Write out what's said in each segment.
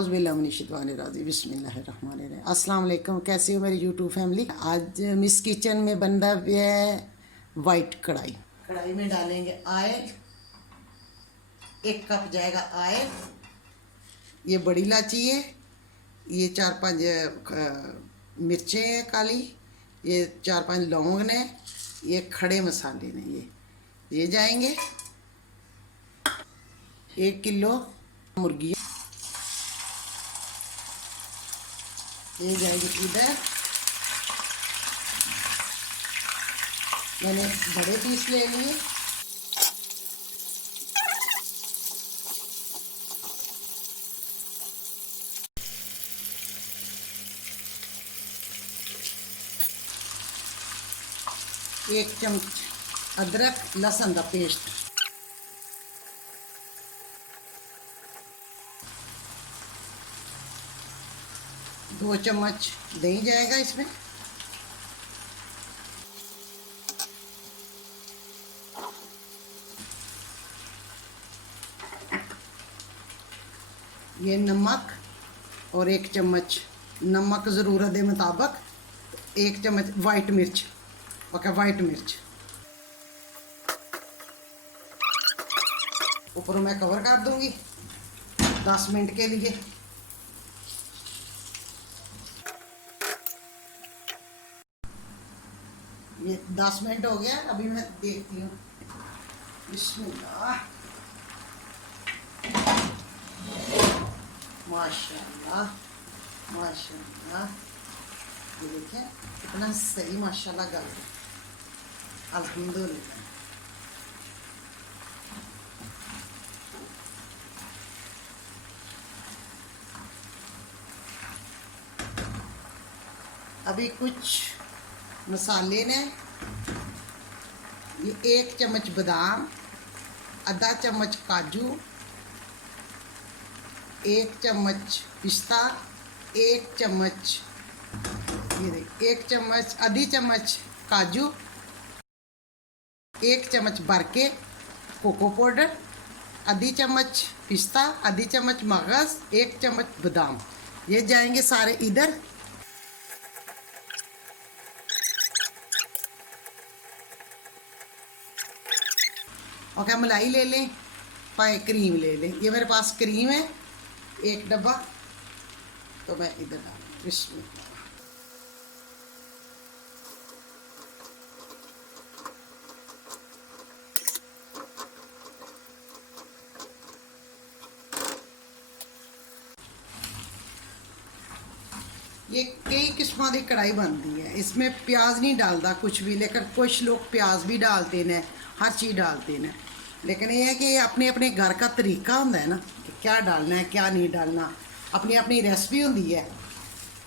औज़ुबिल्लाहिमिनश्शैतानिर्रजीम बिस्मिल्लाहिर्रहमानिर्रहीम। अस्सलाम वालेकुम, कैसी हो मेरी यूट्यूब फैमिली। आज मिस किचन में बनता है वाइट कढ़ाई। कढ़ाई में डालेंगे ऑयल, 1 कप जाएगा ऑयल। ये बड़ी इलायची है, ये 4-5 मिर्चें हैं काली, ये 4-5 लौंग ने, ये खड़े मसाले ने, ये जाएंगे। 1 किलो मुर्गी ये जाएगी इधर। मैंने बड़े पीस ले लिए। एक चम्मच अदरक लहसुन का पेस्ट, दो चम्मच दही जाएगा इसमें। ये नमक और 1 चम्मच नमक ज़रूरत के मुताबिक, 1 चम्मच वाइट मिर्च, ओके वाइट मिर्च। ऊपर मैं कवर कर दूंगी 10 मिनट के लिए। ये 10 मिनट हो गया, अभी मैं देखती हूँ। बिस्मिल्लाह, माशाल्लाह माशाल्लाह, ये देखें कितना सही माशाल्लाह गल है, अल्हम्दुलिल्लाह। अभी कुछ मसाले ने, ये 1 चम्मच बादाम, आधा चम्मच काजू, 1 चम्मच पिस्ता, 1 चम्मच, ये देख 1 चम्मच, आधी चम्मच काजू, 1 चम्मच बरके कोको पाउडर, आधी चम्मच पिस्ता, आधी चम्मच मगज, 1 चम्मच बादाम। ये जाएंगे सारे इधर। ओके, मलाई ले लें, पाए क्रीम ले लें। ये मेरे पास क्रीम है 1 डब्बा, तो मैं इधर डालूँ। बिस्मिल्लाह। ये कई किस्म की कढ़ाई बनती है, इसमें प्याज नहीं डालता कुछ भी, लेकिन कुछ लोग प्याज भी डालते हैं, हर चीज़ डालते हैं। लेकिन ये है कि अपने अपने घर का तरीका होता है ना, कि क्या डालना है क्या नहीं डालना, अपनी अपनी रेसिपी होती है।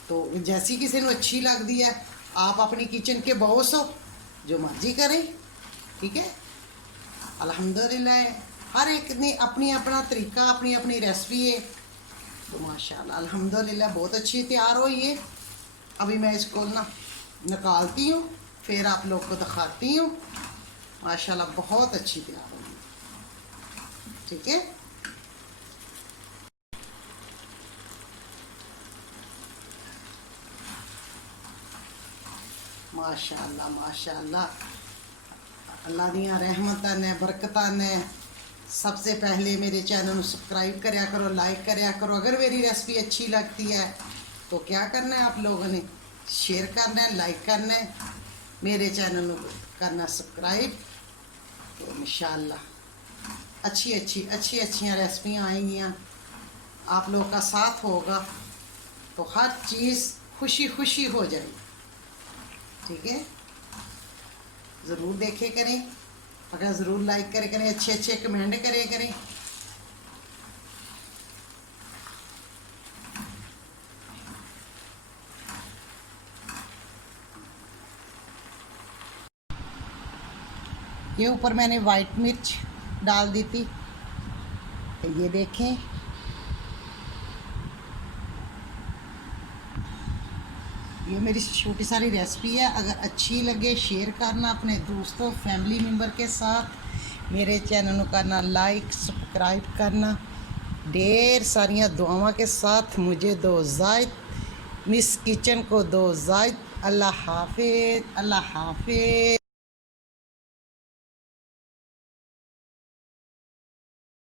तो जैसी किसी को अच्छी लगती है, आप अपनी किचन के बॉस हो, जो मर्जी करें, ठीक है। अल्हम्दुलिल्लाह हर एक ने अपनी अपना तरीका, अपनी अपनी रेसिपी है। तो माशाल्लाह अल्हम्दुलिल्लाह बहुत अच्छी तैयार हुई है। अभी मैं इसको ना निकालती हूँ, फिर आप लोग को दिखाती हूँ। माशाल्लाह बहुत अच्छी तैयार हुई, ठीक है। माशाल्लाह माशाल्लाह, अल्लाह दियां रहमतां ने, बरकतां ने। सबसे पहले मेरे चैनल को सब्सक्राइब करया करो, लाइक करया करो। अगर मेरी रेसिपी अच्छी लगती है तो क्या करना है आप लोगों ने, शेयर करना है, लाइक करना है, मेरे चैनल को करना सब्सक्राइब। तो इंशाल्लाह अच्छी रेसिपियाँ आएंगियाँ, आप लोग का साथ होगा तो हर चीज़ खुशी खुशी हो जाएगी, ठीक है। ज़रूर देखे करें, अगर ज़रूर लाइक करे करें, अच्छे कमेंट करे करें। ये ऊपर मैंने वाइट मिर्च डाल दी थी, ये देखें। ये मेरी छोटी सारी रेसिपी है, अगर अच्छी लगे शेयर करना अपने दोस्तों फैमिली मेम्बर के साथ, मेरे चैनल को करना लाइक सब्सक्राइब करना, ढेर सारियाँ दुआओं के साथ मुझे दो इजाज़त, मिस किचन को दो इजाज़त। अल्लाह हाफिज़, अल्लाह हाफिज़।